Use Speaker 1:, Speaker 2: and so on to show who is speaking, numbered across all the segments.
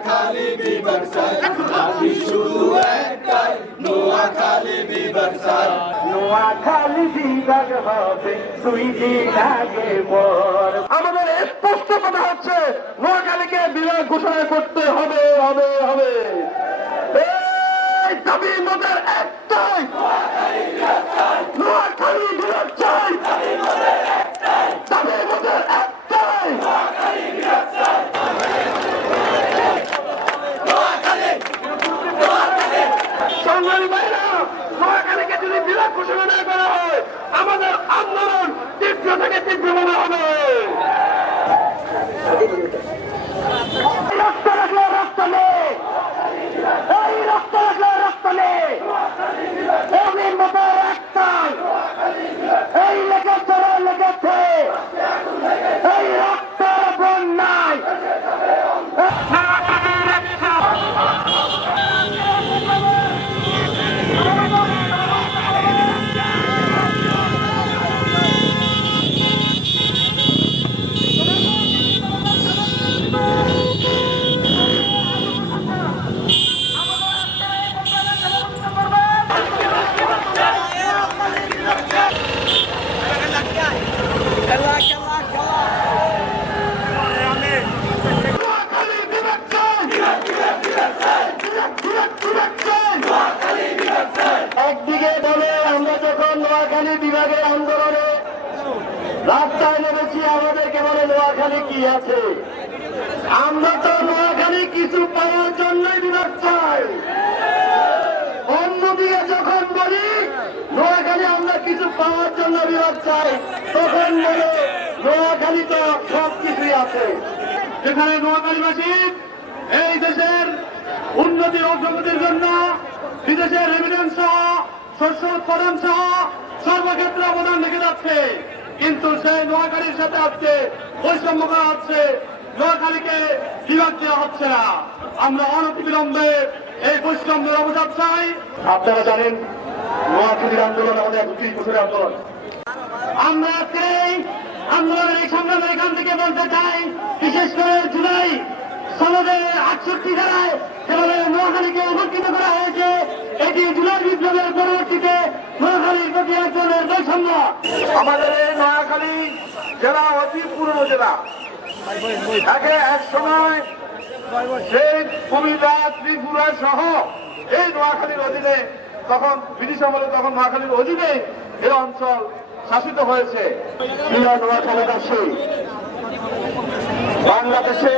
Speaker 1: নোয়াখালী চাই দাবি শুধু একটাই নোয়াখালী চাই
Speaker 2: নোয়াখালী হবে আমাদের স্পষ্ট কথা হচ্ছে, নোয়াখালীকে বিভাগ ঘোষণা করতে হবে হবে হবে। এই দাবি একটাই। নোয়াখালী বিভাগ চাই। দাবি একটাই। সংগ্রামী ভাইরা নোয়াখালীকে যদি বিরাট ঘোষণা না করা হয় আমাদের আন্দোলন তীব্র থেকে তীব্রতর হবে। এই রক্ত রাখলে রক্ত নেই। এই রক্ত রাখলে রক্ত নেই। এই লেগেছে। আছে। আমরা তো নোয়াখালী কিছু পাওয়ার জন্যই বিভাগ চাই। অন্যদিকে যখন বলি, নোয়াখালী আমরা কিছু পাওয়ার জন্য বিভাগ চাই, তখন বলে নোয়াখালী তো সব কিছুই আছে। যেখানে নোয়াখালীবাসী, এই দেশের উন্নতি অগ্রগতির জন্য বিদেশের রেভিডেন্স সহ, শস্য উৎপাদন সহ সর্বক্ষেত্রে অবদান রেখে যাচ্ছে। কিন্তু সেই নোয়াখালীর সাথে আজকে বৈষম্য করা হচ্ছে নোয়াখালীকে বিভাগ দেওয়া হচ্ছে না। আমরা অনতিবিলম্বে এই বৈষম্যের অবসাদ চাই। আপনারা জানেন, নোয়াখালীর আন্দোলন আমাদের একত্রিশ বছরের আন্দোলন। আমরা আজকে আন্দোলনের এই সংগ্রামে এখান থেকে বলতে চাই, বিশেষ করে জুলাই সনদের আটষট্টি ধারায় যেভাবে নোয়াখালীকে উপকৃত করা হয়েছে, এটি জুলাই বিপ্লবের পরবর্তীতে আমাদের এই নোয়াখালী জেলা অতি পুরনো জেলা। আগে এক সময় সেই কুমিল্লা ত্রিপুরা সহ এই নোয়াখালীর অধীনে তখন ব্রিটিশ আমলে তখন নোয়াখালীর অধীনে এই অঞ্চল শাসিত হয়েছে। নোয়াখালীবাসী বাংলাদেশে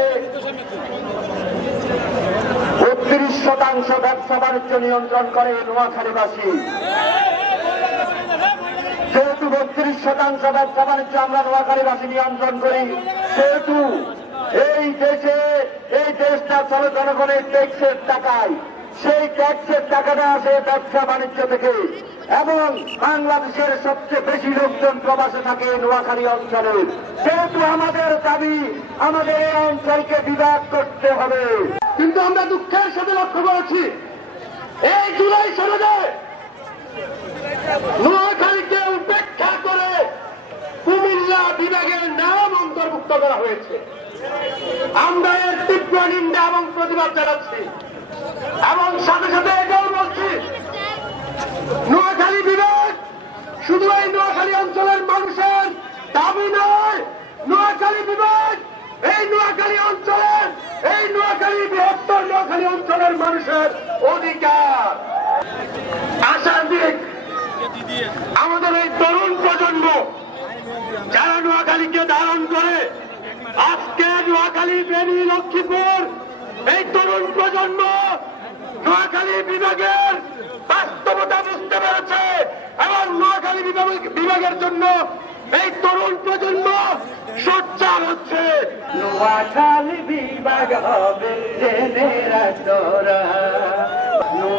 Speaker 2: বত্রিশ শতাংশ ব্যবসা বাণিজ্য নিয়ন্ত্রণ করে নোয়াখালীবাসী বত্রিশ শতাংশ ব্যবসা বাণিজ্য আমরা নোয়াখালীবাসী নিয়ন্ত্রণ করি। সেহেতু এই দেশে, এই দেশটা চলে জনগণের ট্যাক্সের টাকায়। সেই ট্যাক্সের টাকাটা আসে ব্যবসা বাণিজ্য থেকে। এবং বাংলাদেশের সবচেয়ে বেশি লোকজন প্রবাসে থাকে নোয়াখালী অঞ্চলে। যেহেতু আমাদের দাবি, আমাদের এই অঞ্চলকে বিভাগ করতে হবে। কিন্তু আমরা দুঃখের সাথে লক্ষ্য করেছি, এই জুলাই উপেক্ষা করে কুমিল্লা বিভাগের নাম অন্তর্ভুক্ত করা হয়েছে। আমরা এর তীব্র নিন্দা এবং প্রতিবাদ জানাচ্ছি। এবং সাথে সাথে এটাও বলছি, নোয়াখালী বিভাগ শুধু এই নোয়াখালী অঞ্চলের মানুষের দাবি নয়, নোয়াখালী বিভাগ এই নোয়াখালী অঞ্চলের, এই নোয়াখালী বৃহত্তর নোয়াখালী অঞ্চলের মানুষের অধিকার। আশার দিক, আমাদের এই তরুণ প্রজন্ম যারা নোয়াখালীকে ধারণ করে, আজকে নোয়াখালী বেনি লক্ষ্মীপুর, এই তরুণ প্রজন্ম নোয়াখালী বিভাগের বাস্তবতা বুঝতে পেরেছে এবং নোয়াখালী বিভাগ- বিভাগের জন্য এই তরুণ প্রজন্ম সোচ্চার হচ্ছে। নোয়াখালী বিভাগ হবে জেনে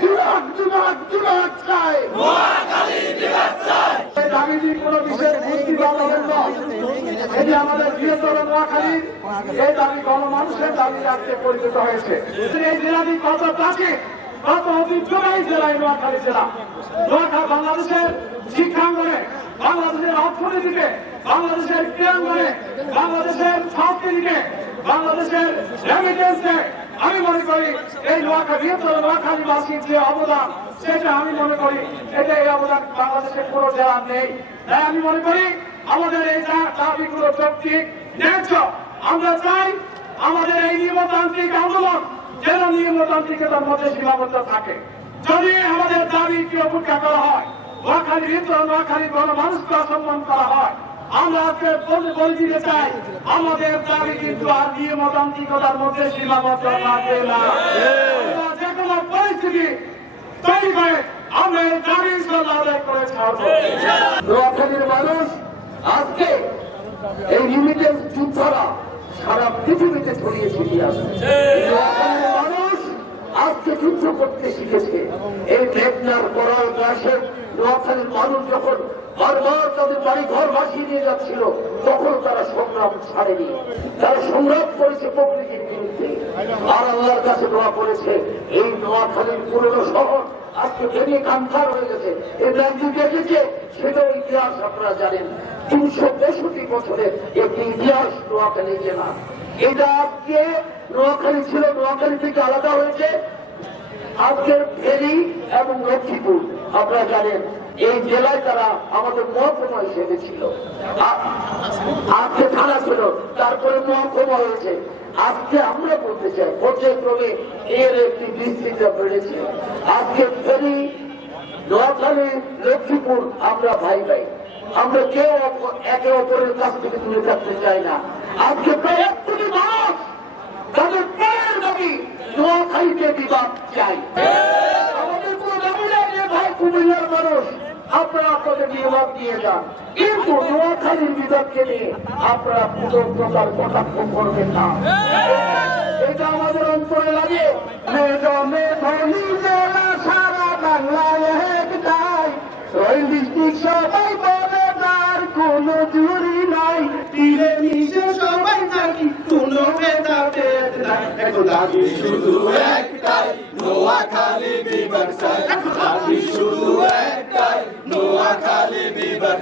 Speaker 2: বিভাগ বিভাগ বিভাগ চাই। দাবিটি কোনো বিশেষ বুদ্ধি। এটি আমাদের বৃহত্তর নোয়াখালী,
Speaker 3: এই দাবি গণমানুষের দাবি রাখতে পরিণত হয়েছে। এই জেলাটি কত প্রাচীন, কত ঐতিহ্যবাহী জেলা এই নোয়াখালী জেলা। নোয়াখালী বাংলাদেশের শিক্ষাঙ্গনে, বাংলাদেশের অর্থনীতিকে, বাংলাদেশের ক্রীড়াঙ্গনে, বাংলাদেশের সংস্কৃতিকে, বাংলাদেশের রেমিটেন্সকে আমি মনে করি এই নোয়াখালী বৃহত্তর নোয়াখালীবাসীর যে অবদান, সেটা আমি মনে করি এটা এই অবদান বাংলাদেশের কোনো জেলা নেই। তাই আমি মনে করি আমাদের এই দাবিগুলো যৌক্তিক, ন্যায্য, আমরা চাই আমাদের এই নিয়মতান্ত্রিক আন্দোলন যেন নিয়মতান্ত্রিকতার মধ্যে সীমাবদ্ধ থাকে। যদি আমাদের দাবিকে উপেক্ষা করা হয় নোয়াখালী ভিতর নোয়াখালী গণমানুষকে অসম্মান করা হয় আমরা বলতে চাই, আমাদের দাবি কিন্তু আর নিয়মতান্ত্রিকতার মধ্যে সীমাবদ্ধ থাকবে না। যে কোনো পরিস্থিতি তৈরি করে আমরা এই দাবি যুদ্ধরা সারা পৃথিবীতে ছড়িয়ে ছিটিয়ে মানুষ আজকে যুদ্ধ করতে শিখেছে। এই মেঘনার করাল গ্রাসের নোয়াখালীর মানুষ যখন বারবার তাদের বাড়ি ঘর ভাসিয়ে নিয়ে যাচ্ছিল, তখন তারা সংগ্রাম ছাড়েনি। তারা সংগ্রাম করেছে প্রকৃতির বিরুদ্ধে। আর আল্লাহর কাছে দোয়া করেছে, এই নোয়াখালীর পুরনো শহর আজকে হয়ে গেছে। এই দেখেছে, সেটাও ইতিহাস আপনারা জানেন। তিনশো পঁয়ষট্টি বছরের একটি ইতিহাস নোয়াখালী জেলা। এটা আজকে নোয়াখালী ছিল, নোয়াখালী থেকে আলাদা হয়েছে। আজকের ফেরি এবং লক্ষ্মীপুর, আপনারা জানেন, এই জেলায় তারা আমাদের মহকুমা হিসেবে ছিল আজকে থানা ছিল, তারপরে মহকুমা হয়েছে। আজকে আমরা বলতে চাই, পর্যায়ক্রমে এর একটি বিস্তৃত বেড়েছে আজকে ফেরি নোয়াখালী, লক্ষ্মীপুর আমরা ভাই ভাই। আমরা কেউ একে অপরের কাছ থেকে দূরে থাকতে চাই না। আজকে প্রায় তাদের প্রাণের দাবি নোয়াখালীতে বিভাগ চাই। আমাদের কোনো দাবি নেই যে ভাই কুমিল্লার মানুষ, আপনারা আপনাদের বিভাগ দিয়ে যান। কিন্তু নোয়াখালীর বিভাগকে নিয়ে আপনারা কোনো প্রকার কটাক্ষ করবেন না। এটা আমাদের অন্তরে লাগে। মেজমে ধনী জেলা সারা বাংলায় একটাই ওই ডিস্ট্রিক্ট সবাই বলে, তার কোনো জুরি তীরে নিচে সবাই থাকি, কোনো ভেদাভেদ নাই। এখন দাবি
Speaker 4: শুধু একটাই, নোয়াখালী বিভাগ এখন দাবি শুধু একটাই, নোয়াখালী বিভাগ